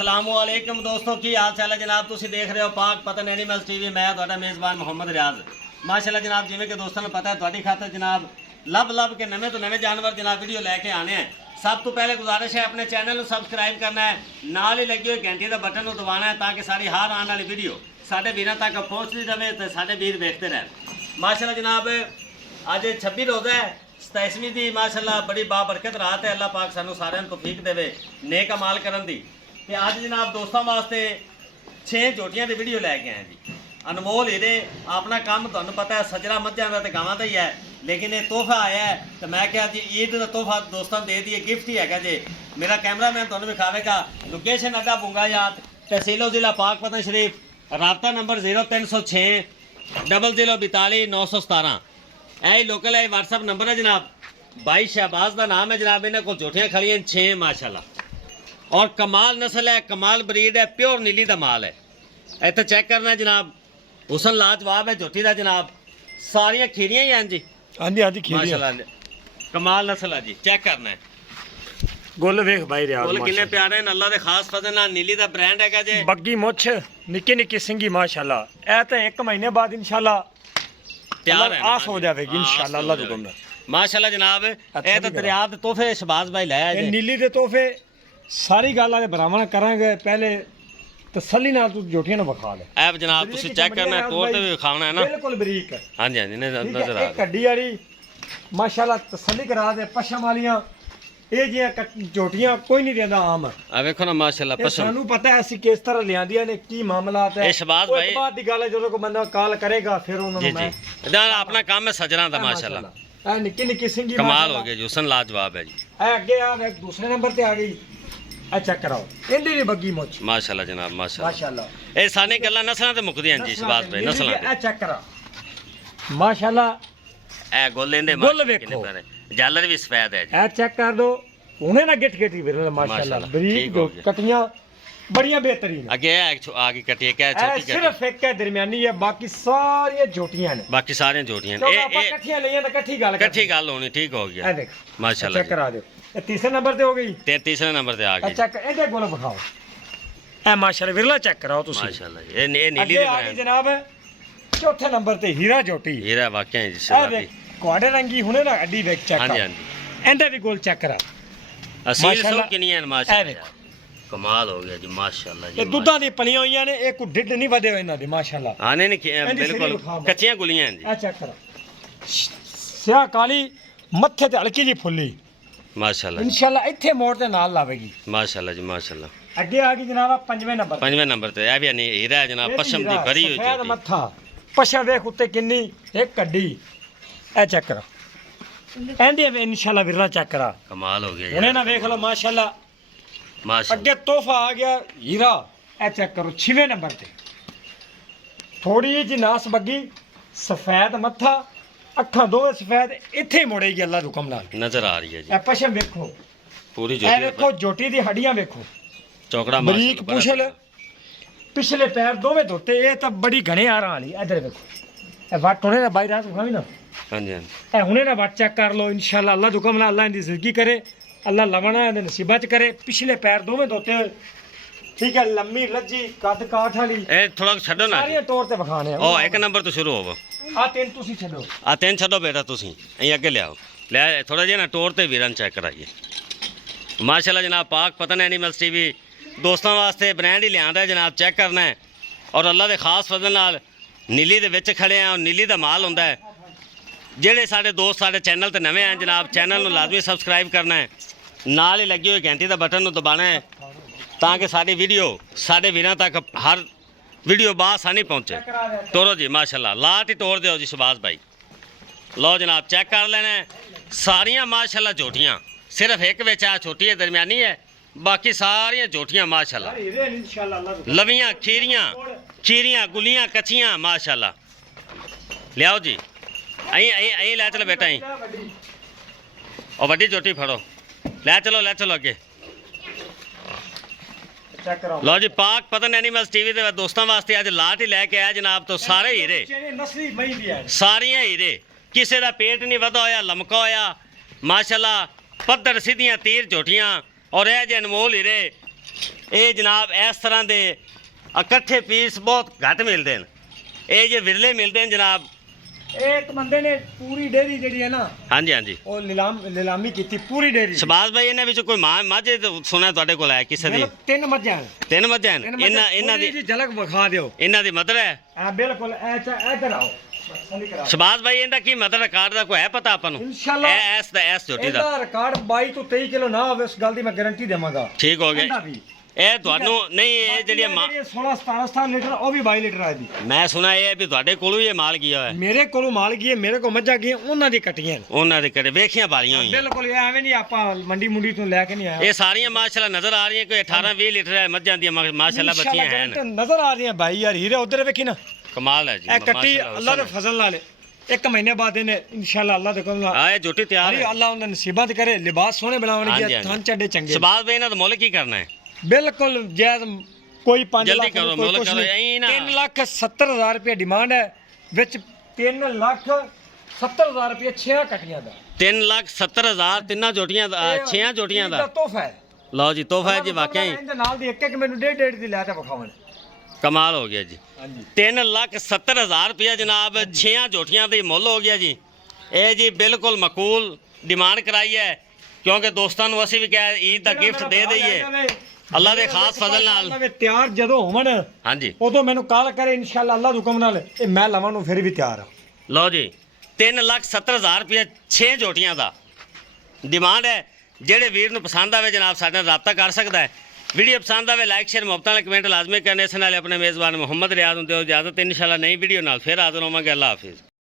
अस्सलामुअलैकुम दोस्तों की हाल चाल है जनाब। तुम देख रहे हो पाक पतन एनिमल्स टीवी। मैं ਤੁਹਾਡਾ मेज़बान मुहम्मद रियाज। माशाल्लाह जनाब, जिमें कि दोस्तों ਨੂੰ पता है ਤੁਹਾਡੀ खातर जनाब ਲੱਭ के नवे तो नवे जानवर जनाब वीडियो लैके आने हैं। सब तो पहले गुजारिश है अपने चैनल को सबसक्राइब करना है, नाल ही लगी हुई घंटी का बटन को दबाना है ताकि सारी हर आने वाली वीडियो साढ़े वीरों तक पहुँचती रहे तो साढ़े वीर देखते रहें। माशाल्लाह जनाब अज 26 रोज़ा है 27वीं दी माशाल्लाह बड़ी बाबरकत रात है। अल्लाह पाक सानू सारे तौफीक देवे नेक अमाल करन दी। ते अज जनाब दोस्तों वास्ते 6 झोटियां दी वीडियो लैके आए जी। अनमोल हीरे अपना काम तुहानू पता है सजरा मझां दा ते गावां दा ही है, लेकिन ये तोहफा आया है तो मैं क्या जी ईद का तोहफा दोस्तों दे दिए, गिफ्ट ही है जी। मेरा कैमरा मैन तुहानू विखावेगा। लोकेशन अड्डा बुंगा याद तहसीलो जिला पाक पतन शरीफ, राबता नंबर 0306 00 42 917। यही लोकल है, व्हाट्सअप नंबर है जनाब। भाई शहबाज का नाम है जनाब। इन्होंने को झोटियाँ खड़ी हैं 6 माशाल्लाह, और कमाल नस्ल है, कमाल ब्रीड है, प्योर नीली का माल है। इतना चेक करना है जनाब, हुसन लाजवाब है झोटी का जनाब। सारियां खीरियां ही हैं जी। हाँ जी हाँ जी, माशाल्लाह कमाल नस्ल है जी। चेक करना है गोल वेख भाई रियाज बोल किन्ने प्यारे हैं। अल्लाह दे खास फजल नाल नीली दा ब्रांड है जी। बग्गी मुछ निक्की निक्की सिंगी माशाल्लाह। ए तो 1 महीने बाद इंशाल्लाह तैयार है, आस हो जाएगी इंशाल्लाह अल्लाह हुक्म नाल। माशाल्लाह जनाब ए तो दरिया दे तोहफे शहबाज भाई लाया ये जी। नीली दे तोहफे सारी गल्लां दे बराबर करांगे। पहले तसल्ली नाल तू जोटियां ना विखा ले। ऐ जनाब तुसी चेक करना है, तोड़ ते भी खाना है ना। बिल्कुल बरीक है। हां जी हां जी नजर आ एक कड्डी वाली माशाल्लाह तसल्ली करा दे। पशम वालियां ਇਹ ਜਿਹੀਆਂ ਝੋਟੀਆਂ ਕੋਈ ਨਹੀਂ ਦਿੰਦਾ ਆਮ। आ देखो ना माशाल्लाह पसंद। ਸਾਨੂੰ ਪਤਾ ਹੈ ਅਸੀਂ ਕਿਸ ਤਰ੍ਹਾਂ ਲਿਆਂਦੀਆਂ ਨੇ, ਕੀ ਮਾਮਲਾਤ ਹੈ। ਇਹ ਸ਼ਹਬਾਜ਼ ਭਾਈ ਬਾਅਦ ਦੀ ਗੱਲ ਹੈ ਜਦੋਂ ਕੋਈ ਬੰਦਾ ਕਾਲ ਕਰੇਗਾ ਫਿਰ ਉਹਨਾਂ जी ਨੂੰ जी ਮੈਂ इधर अपना काम है सजरा दा माशाल्लाह। ਇਹ ਨਿੱਕੀ ਨਿੱਕੀ ਸਿੰਗੀ कमाल हो गया जी, हुसन लाजवाब है जी। ਇਹ ਅੱਗੇ ਆ ਵੇਖ ਦੂਸਰੇ ਨੰਬਰ ਤੇ ਆ ਗਈ। ਇਹ ਚੈੱਕ ਕਰਾਓ ਇਹਦੀ ਵੀ ਬੱਗੀ ਮੁੱਛ माशाल्लाह जनाब माशाल्लाह। ਮਾਸ਼ਾਅੱਲਾ। ਇਹ ਸਾਨੇ ਗੱਲਾਂ ਨਸਲਾਂ ਤੇ ਮੁੱਕਦੀਆਂ ਜੀ ਸ਼ਹਬਾਜ਼ ਭਾਈ, ਨਸਲਾਂ ਤੇ। ਇਹ ਚੈੱਕ ਕਰਾ ਮਾਸ਼ਾਅੱਲਾ। ਇਹ ਗੋਲੇ ਦੇ ਗੁੱਲ ਮਾਸ਼ਾਅੱਲਾ ਵੇਖੋ। ਪਿਆਰੇ। ਜਾਲਰ ਵੀ ਸਫੈਦ ਹੈ ਜੀ। ਇਹ ਚੈੱਕ ਕਰ ਦੋ ਹੁਣੇ ਨਾ ਗਿੱਠ ਗਿੱਠੀ ਵੀਰ ਮਾਸ਼ਾਅੱਲਾ। ਮਾਸ਼ਾਅੱਲਾ, ਬਰੀਕ ਠੀਕ ਹੋ ਗਿਆ। ਕਟੀਆਂ ਬੜੀਆਂ ਬਿਹਤਰੀਨ। ਅੱਗੇ ਆ ਗਈ ਕਟੀ ਹੈ ਇਹ ਛੋਟੀ ਸਿਰਫ ਇੱਕ ਹੈ ਦਰਮਿਆਨੀ ਹੈ, ਬਾਕੀ ਸਾਰੀਆਂ ਝੋਟੀਆਂ ਨੇ। ਬਾਕੀ ਸਾਰੀਆਂ ਝੋਟੀਆਂ ਕਿਉਂਕਿ ਇਹ ਆਪਾਂ ਇਹ ਇਕੱਠੀਆਂ ਲਈਆਂ ਤਾਂ ਇਕੱਠੀ ਗੱਲ ਇਕੱਠੀ ਗੱਲ ਹੋਣੀ, ਠੀਕ ਹੋ ਗਿਆ ਇਹ ਦੇਖ ਮਾਸ਼ਾਅੱਲਾ ਚੈੱਕ ਕਰਾ ਦਿਓ। ਇਹ ਤੀਸਰੇ ਨੰਬਰ ਤੇ ਹੋ ਗਈ। ਤੇ ਤੀਸਰੇ ਨੰਬਰ ਤੇ ਆ ਗਈ ਅੱਛਾ ਇਹਦੇ ਕੋਲ ਵਿਖਾਓ। ਇਹ ਮਾਸ਼ਾਅੱਲਾ ਵਿਰਲਾ ਚੈੱਕ ਕਰਾਓ ਤੁਸੀਂ। ਮਾਸ਼ਾਅੱਲਾ ਜੀ। ਇਹ ਨੀਲੀ ਅੱਗੇ ਦੀ ਆ ਗਈ ਬ੍ਰਾਂਡ ਜਨਾਬ ਚੌਥੇ ਨੰਬਰ ਤੇ ਹੀਰਾ ਝੋਟੀ। ਹੀਰਾ ਵਾਕਿਆ ਜੀ ਇਹ ਸ਼ਰਾਬੀ। ਦੇਖ ਕੁਆੜੇ ਰੰਗੀ ਹੁਣੇ ਨਾ ਅੱਡੀ ਵੇਖ ਚੈੱਕ ਹਾਂਜੀ ਕਰ। ਹਾਂਜੀ ਇਹਦੇ ਵੀ ਗੋਲ ਚੈੱਕ ਕਰਾ। ਅਸੀਲ ਮਾਸ਼ਾਅੱਲਾ। ਸਭ ਕਿੰਨੀਆਂ ਨੇ ਇਹ ਮਾਸ਼ਾਅੱਲਾ। ਦੇਖੋ ਕਮਾਲ ਹੋ ਗਿਆ ਜੀ ਮਾਸ਼ਾਅੱਲਾ ਜੀ। ਇਹ ਦੁੱਧਾਂ ਦੀ ਪਲੀਆਂ ਹੋਈਆਂ ਨੇ, ਇਹ ਕੋਈ ਢਿੱਡ ਨਹੀਂ ਵਧੇ ਹੋਏ ਇਹਨਾਂ ਦੇ ਮਾਸ਼ਾਅੱਲਾ। ਆਨੇ ਨੇ ਇਹਦੀ ਬਿਲਕੁਲ ਸਰੀਰ ਵਿਖਾ। ਕੱਚੀਆਂ ਗੁਲੀਆਂ ਜੀ। ਇਹ ਚੈੱਕ ਕਰਾ ਸਿਆਹ ਕਾਲੀ ਮੱਥੇ ਤੇ ਹਲਕੀ ਜੀ ਫੁੱਲੀ ਮਾਸ਼ਾਅੱਲਾ ਜੀ ਇਨਸ਼ਾਅੱਲਾ ਇੱਥੇ ਮੋੜ ਤੇ ਨਾਲ ਲਾਵੇਗੀ। ਮਾਸ਼ਾਅੱਲਾ ਜੀ ਮਾਸ਼ਾਅੱਲਾ। ਅੱਗੇ ਆ ਗਈ ਜਨਾਬ ਪੰਜਵੇਂ ਨੰਬਰ ਤੇ। ਪੰਜਵੇਂ ਨੰਬਰ ਤੇ ਇਹ ਵੀ ਨਹੀਂ ਹੀਰਾ ਹੈ ਜਨਾਬ, ਪਸ਼ਮ ਦੀ ਭਰੀ ਹੋਈ ਸਫੈਦ ਝੋਟੀ। ਮੱਥਾ ਪਸ਼ਾ ਵੇਖ ਉੱਤੇ ਕਿੰਨੀ ਇੱਕ ਕੱਢੀ। ਇਹ ਚੈੱਕ ਕਰਾ ਇਹਦੇ ਵੀ ਇਨਸ਼ਾਅੱਲਾ ਵਿਰਲਾ ਚੈੱਕ ਕਰਾ। ਕਮਾਲ ਹੋ ਗਿਆ ਹੁਣੇ ਜੀ ਨਾ ਵੇਖ ਲਓ ਮਾਸ਼ਾਅੱਲਾ। ਮਾਸ਼ਾਅੱਲਾ। ਅੱਗੇ ਤੋਹਫਾ ਆ ਗਿਆ ਹੀਰਾ। ਇਹ ਚੈੱਕ ਕਰੋ 6ਵੇਂ ਨੰਬਰ ਤੇ। ਥੋੜੀ ਜਿਹੀ ਨਾਸ ਬੱਗੀ, ਸਫੈਦ ਮੱਥਾ, ਅੱਖਾਂ ਦੋਵੇਂ ਸਫੈਦ, ਇੱਥੇ ਹੀ ਮੁੜੇਗੀ ਅੱਲਾ ਦੇ ਹੁਕਮ ਨਾਲ। ਨਜ਼ਰ ਆ ਰਹੀ ਹੈ ਜੀ ਇਹ ਪਸ਼ਮ ਵੇਖੋ, ਪੂਰੀ ਇਹ ਝੋਟੀ ਵੇਖੋ ਝੋਟੀ ਦੀ ਹੱਡੀਆਂ ਵੇਖੋ, ਚੌਕੜਾ ਬਰੀਕ ਬੜਾ ਪੁਛਲ, ਪਿਛਲੇ ਪੈਰ ਦੋਵੇਂ ਧੋਤੇ। ਇਹ ਤਾਂ ਬੜੀ ਘਣੇ ਆਰਾਂ ਵਾਲੀ। ਇੱਧਰ ਵੇਖੋ ਇਹ ਵੱਟ ਹੁਣੇ ਨਾ ਬਾਈ ਰਾਤ ਵਿਖਾਵੀ ਨਾ। ਹਾਂਜੀ ਹਾਂਜੀ ਇਹ ਹੁਣੇ ਨਾ ਵੱਟ ਚੈੱਕ ਕਰ ਲਓ ਇਨਸ਼ਾਅੱਲਾ ਅੱਲਾ ਦੇ ਹੁਕਮ ਨਾਲ। ਅੱਲਾ ਇਹਦੀ ਜ਼ਿੰਦਗੀ ਕਰੇ, ਅੱਲਾ ਲਵਣਾ ਇਹਦੇ ਨਸੀਬਾਂ ਚ ਕਰੇ। ਪਿਛਲੇ ਪੈਰ ਦੋਵੇਂ ਧੋਤੇ ਹੋਏ, ਠੀਕ ਹੈ, ਲੰਮੀ ਲੱਜੀ ਕੱਦ ਕਾਠ ਵਾਲੀ। ਇਹ ਥੋੜਾ ਛੱਡੋ ਨਾ ਜੀ। ਸਾਰੀਆਂ ਤੌਰ ਤੇ ਵਿਖਾਣੇ ਆ। ਉਹ ਇੱਕ ਨੰਬਰ ਤੋਂ ਸ਼ੁਰੂ ਹੋਵੋ। ਆ ਤਿੰਨ ਤੁਸੀਂ ਛੱਡੋ। ਆ ਤਿੰਨ ਛੱਡੋ ਬੇਟਾ ਤੁਸੀਂ, ਅਸੀਂ ਅੱਗੇ ਲਿਆਓ। ਲੈ ਥੋੜਾ ਜਿਹਾ ਨਾ ਟੋਰ ਤੇ ਵੀਰਾਂ ਚੈੱਕ ਕਰਾਈਏ। ਮਾਸ਼ਾਅੱਲਾ ਜਨਾਬ ਪਾਕ ਪਤਨ ਐਨੀਮਲਸ ਟੀਵੀ ਦੋਸਤਾਂ ਵਾਸਤੇ ਬ੍ਰਾਂਡ ਹੀ ਲਿਆਂਦਾ ਜਨਾਬ। ਚੈੱਕ ਕਰਨਾ ਹੈ, ਔਰ ਅੱਲਾ ਦੇ ਖਾਸ ਫਜ਼ਲ ਨਾਲ ਨੀਲੀ ਦੇ ਵਿੱਚ ਖੜੇ ਆ, ਔਰ ਨੀਲੀ ਦਾ ਮਾਲ ਹੁੰਦਾ ਹੈ। ਜਿਹੜੇ ਸਾਡੇ ਦੋਸਤ ਸਾਡੇ ਚੈਨਲ ਤੇ ਨਵੇਂ ਆ ਜਨਾਬ, ਚੈਨਲ ਨੂੰ ਲਾਜ਼ਮੀ ਸਬਸਕ੍ਰਾਈਬ ਕਰਨਾ ਹੈ, ਨਾਲ ਹੀ ਲੱਗੀ ਹੋਈ ਘੰਟੀ ਦਾ ਬਟਨ ਨੂੰ ਦਬਾਉਣਾ ਹੈ ਤਾਂ ਕਿ ਸਾਡੀ ਵੀਡੀਓ ਸਾਡੇ ਵੀਰਾਂ ਤੱਕ ਹਰ ਵੀਡੀਓ ਬਾਸਾਨੀ ਪਹੁੰਚੇ। ਤੋਰੋ ਜੀ ਮਾਸ਼ਾਅੱਲਾ, ਲਾਟ ਹੀ ਤੋੜ ਦਿਓ ਜੀ ਸ਼ਹਬਾਜ਼ ਭਾਈ। ਲਓ ਜਨਾਬ ਚੈੱਕ ਕਰ ਲੈਣਾ ਹੈ। ਸਾਰੀਆਂ ਮਾਸ਼ਾਅੱਲਾ ਝੋਟੀਆਂ, ਸਿਰਫ ਇੱਕ ਵਿੱਚ ਆ ਛੋਟੀ ਹੈ ਦਰਮਿਆਨੀ ਹੈ, ਬਾਕੀ ਸਾਰੀਆਂ ਝੋਟੀਆਂ ਮਾਸ਼ਾਅੱਲਾ। ਲਵੀਆਂ ਖੀਰੀਆਂ ਗੁਲੀਆਂ ਕੱਚੀਆਂ ਮਾਸ਼ਾਅੱਲਾ। ਲਿਆਓ ਜੀ ਅਹੀਂ ਲੈ ਚਲੋ ਬੇਟਾ। ਅਹੀਂ ਉਹ ਵੱਡੀ ਝੋਟੀ ਫੜੋ, ਲੈ ਚਲੋ ਅੱਗੇ। ਲਓ ਜੀ ਪਾਕ ਪਤਨ ਐਨੀਮਲਸ ਟੀਵੀ ਦੇ ਦੋਸਤਾਂ ਵਾਸਤੇ ਅੱਜ ਲਾਟ ਹੀ ਲੈ ਕੇ ਆਇਆ ਜਨਾਬ ਤੋਂ ਸਾਰੇ ਹੀਰੇ, ਸਾਰੀਆਂ ਹੀਰੇ। ਕਿਸੇ ਦਾ ਪੇਟ ਨਹੀਂ ਵਧਾ ਹੋਇਆ, ਲਮਕਾ ਹੋਇਆ ਮਾਸ਼ਾਅੱਲਾ। ਪੱਧਰ ਸਿੱਧੀਆਂ ਤੀਰ ਝੋਟੀਆਂ, ਔਰ ਇਹ ਜੇ ਅਨਮੋਲ ਹੀਰੇ ਇਹ ਜਨਾਬ ਇਸ ਤਰ੍ਹਾਂ ਦੇ ਇਕੱਠੇ ਪੀਸ ਬਹੁਤ ਘੱਟ ਮਿਲਦੇ ਨੇ, ਇਹ ਜੇ ਵਿਰਲੇ ਮਿਲਦੇ ਨੇ ਜਨਾਬ। ਇਹ ਇੱਕ ਬੰਦੇ ਨੇ ਪੂਰੀ ਡੇਰੀ ਜਿਹੜੀ ਹੈ ਨਾ, ਹਾਂਜੀ ਹਾਂਜੀ ਉਹ ਨਿਲਾਮੀ ਕੀਤੀ ਪੂਰੀ ਡੇਰੀ। ਸ਼ਬਾਜ਼ ਭਾਈ, ਇਹਨਾਂ ਵਿੱਚ ਕੋਈ ਮਾਝੇ ਸੁਣਿਆ ਤੁਹਾਡੇ ਕੋਲ ਹੈ ਕਿਸੇ ਦੀ? 3 ਮੱਝਾਂ ਹਨ। 3 ਮੱਝਾਂ ਹਨ। ਇਹਨਾਂ ਦੀ ਝਲਕ ਵਿਖਾ ਦਿਓ। ਇਹਨਾਂ ਦੀ ਮਦਰ ਹੈ? ਹਾਂ ਬਿਲਕੁਲ, ਇੱਧਰ ਆਓ। ਸ਼ਬਾਜ਼ ਭਾਈ, ਇਹਦਾ ਕੀ ਮਦਰ ਰਿਕਾਰਡ ਦਾ ਕੋਈ ਹੈ ਪਤਾ ਆਪਾਂ ਨੂੰ? ਇਨਸ਼ਾਅੱਲਾ ਇਸ ਝੋਟੀ ਦਾ ਇਹਦਾ ਰਿਕਾਰਡ 22 ਤੋਂ 23 ਕਿਲੋ ਨਾ ਹੋਵੇ, ਉਸ ਗੱਲ ਦੀ ਮੈਂ ਗਾਰੰਟੀ ਦੇਵਾਂਗਾ। ਠੀਕ ਹੋ ਗਿਆ। ਇਹ ਤੁਹਾਨੂੰ ਨਹੀਂ, ਇਹ ਜਿਹੜੀਆਂ 16 17 ਲੀਟਰ ਉਹ ਵੀ 22 ਲੀਟਰ ਆ ਜੀ। ਮੈਂ ਸੁਣਾ ਇਹ ਵੀ ਤੁਹਾਡੇ ਕੋਲੋਂ ਹੀ ਇਹ ਮਾਲ ਗਿਆ ਹੋਇਆ? ਮੇਰੇ ਕੋਲੋਂ ਮਾਲ ਗਈ ਹੈ, ਮੇਰੇ ਕੋਲ ਮੱਝਾਂ ਗਈਆਂ, ਉਹਨਾਂ ਦੀ ਕੱਟੀਆਂ ਨੇ। ਉਹਨਾਂ ਦੇ ਘਰੇ ਵੇਖੀਆਂ ਪਾਲੀਆਂ ਹੋਈਆਂ? ਬਿਲਕੁਲ, ਇਹ ਐਵੇਂ ਨਹੀਂ ਆਪਾਂ ਮੰਡੀ ਮੁੰਡੀ ਤੋਂ ਲੈ ਕੇ ਨਹੀਂ ਆਏ। ਇਹ ਸਾਰੀਆਂ ਮਾਸ਼ਾਅੱਲਾ ਨਜ਼ਰ ਆ ਰਹੀਆਂ, ਕੋਈ 18 20 ਲੀਟਰ ਮੱਝਾਂ ਦੀਆਂ ਮਾਸ਼ਾਅੱਲਾ ਬੱਚੀਆਂ ਹਨ, ਨਜ਼ਰ ਆ ਰਹੀਆਂ ਭਾਈ ਯਾਰ। ਹੀਰੇ ਉਧਰ ਵੇਖੀ ਨਾ, ਕਮਾਲ ਹੈ ਜੀ। ਇਹ ਕੱਟੀ ਅੱਲਾ ਦੇ ਫਜ਼ਲ ਨਾਲ 1 ਮਹੀਨੇ ਬਾਅਦ ਇਹਨੇ ਇਨਸ਼ਾਅੱਲਾ ਅੱਲਾ ਦੇ ਕੋਲ ਆਏ ਝੋਟੀ ਤਿਆਰ ਹੈ। ਅੱਲਾ ਉਹਨਾਂ ਨਸੀਬਾਂ ਤੇ ਕਰੇ, ਲਿਬਾਸ ਸੋਹਣੇ ਬਣਾਉਣਗੇ, ਥਣ ਚੱਡੇ ਚੰਗੇ। ਸ਼ਬਾਜ਼ ਭਾਈ, ਇਹਨਾਂ ਦਾ ਮੁੱਲ ਕੀ ਕਰਨਾ ਹੈ? ਬਿਲਕੁਲ ਜਾਇਜ਼, ਕੋਈ 5 ਜਲਦੀ ਲੱਖ ਕਰੋ, ਕੋਈ ਮੁੱਲ ਕੁਛ ਕਰੋ, ਐਂ ਨਹੀਂ। ਨਾ। 3,70,000 ਰੁਪਏ ਡਿਮਾਂਡ ਹੈ, ਵਿੱਚ 3,70,000 ਰੁਪਏ 6 ਕੱਟੀਆਂ ਦਾ। 3,70,000 ਤਿੰਨਾਂ ਝੋਟੀਆਂ ਦਾ, 6 ਝੋਟੀਆਂ ਦਾ ਤੋਹਫਾ ਹੈ। ਲਓ ਜੀ, ਤੋਹਫਾ ਹੈ ਜੀ ਵਾਕਿਆ ਹੀ। ਇਹਦੇ ਨਾਲ ਦੀ ਇੱਕ ਮੈਨੂੰ 1.5 ਦੀ ਲੈ ਕੇ ਵਿਖਾਵਣ। ਕਮਾਲ ਹੋ ਗਿਆ ਜੀ। ਹਾਂਜੀ, 3,70,000 ਰੁਪਇਆ ਜਨਾਬ 6 ਝੋਟੀਆਂ ਦਾ ਹੀ ਮੁੱਲ ਹੋ ਗਿਆ ਜੀ। ਇਹ ਜੀ ਬਿਲਕੁਲ ਮਕੂਲ ਡਿਮਾਂਡ ਕਰਾਈ ਹੈ, ਕਿਉਂਕਿ ਦੋਸਤਾਂ ਨੂੰ ਅਸੀਂ ਵੀ ਕਿਹਾ ਈਦ ਦਾ ਗਿਫਟ ਦੇ ਦਈਏ ਅੱਲਾ ਦੇ ਖਾਸ ਫਜ਼ਲ ਨਾਲ। ਤਿਆਰ ਜਦੋਂ ਹੋਵਣ ਹਾਂਜੀ, ਉਦੋਂ ਮੈਨੂੰ ਕਾਲ ਕਰੇ, ਇਨਸ਼ਾਅੱਲਾ ਅੱਲਾ ਦੇ ਹੁਕਮ ਨਾਲ ਇਹ ਮੈਂ ਲਵਾਂ ਨੂੰ ਫਿਰ ਵੀ ਤਿਆਰ ਆ। ਲਓ ਜੀ, 3,70,000 ਰੁਪਇਆ 6 ਝੋਟੀਆਂ ਦਾ ਡਿਮਾਂਡ ਹੈ। ਜਿਹੜੇ ਵੀਰ ਨੂੰ ਪਸੰਦ ਆਵੇ ਜਨਾਬ ਸਾਡੇ ਨਾਲ ਰਾਬਤਾ ਕਰ ਸਕਦਾ ਹੈ। ਵੀਡੀਓ ਪਸੰਦ ਆਵੇ ਲਾਈਕ ਸ਼ੇਅਰ ਮੁਹੱਬਤਾਂ ਵਾਲੇ ਕਮੈਂਟ ਲਾਜ਼ਮੀ ਕਰਨੇ। ਇਸ ਨਾਲ ਆਪਣੇ ਮੇਜ਼ਬਾਨ ਮੁਹੰਮਦ ਰਿਆਜ਼ ਨੂੰ ਦਿਓ ਇਜਾਜ਼ਤ। ਇਨਸ਼ਾਅੱਲਾ ਨਈ ਵੀਡੀਓ ਨਾਲ ਫਿਰ ਹਾਜ਼ਰ ਹੋਵਾਂਗੇ। ਅੱਲਾ ਹਾਫਿਜ਼।